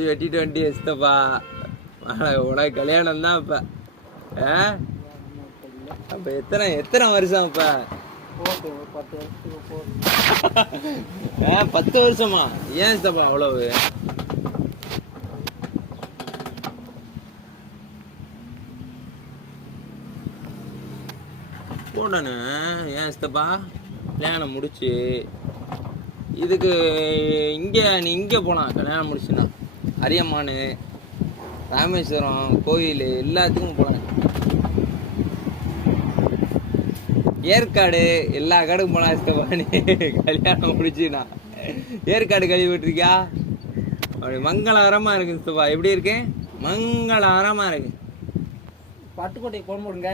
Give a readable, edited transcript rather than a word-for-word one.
முடி வெட்டிட்டு வண்டி சித்தப்பா. உனக்கு கல்யாணம் தான் இப்ப. அப்ப எத்தனை வருஷம் இப்ப? 10 வருஷமா? ஏன் சித்தப்பா அவ்வளவு? போடானு ஏன் சித்தப்பா கல்யாணம் முடிச்சு இதுக்கு நீ இங்கே போலாம். கல்யாணம் முடிச்சுன்னா அரியமான், ராமேஸ்வரம் கோயில் எல்லாத்துக்கும் போனேன். ஏற்காடு எல்லா காடுக்கும் போனா சித்தப்பா. நீ கல்யாணம் முடிச்சுனா ஏற்காடு கழுவி விட்டுருக்கியா? அப்படி மங்களகரமா இருக்கு சித்தப்பா. எப்படி இருக்கேன்? மங்களகரமா இருக்கு. பட்டுக்கோட்டை போன் போடுங்க.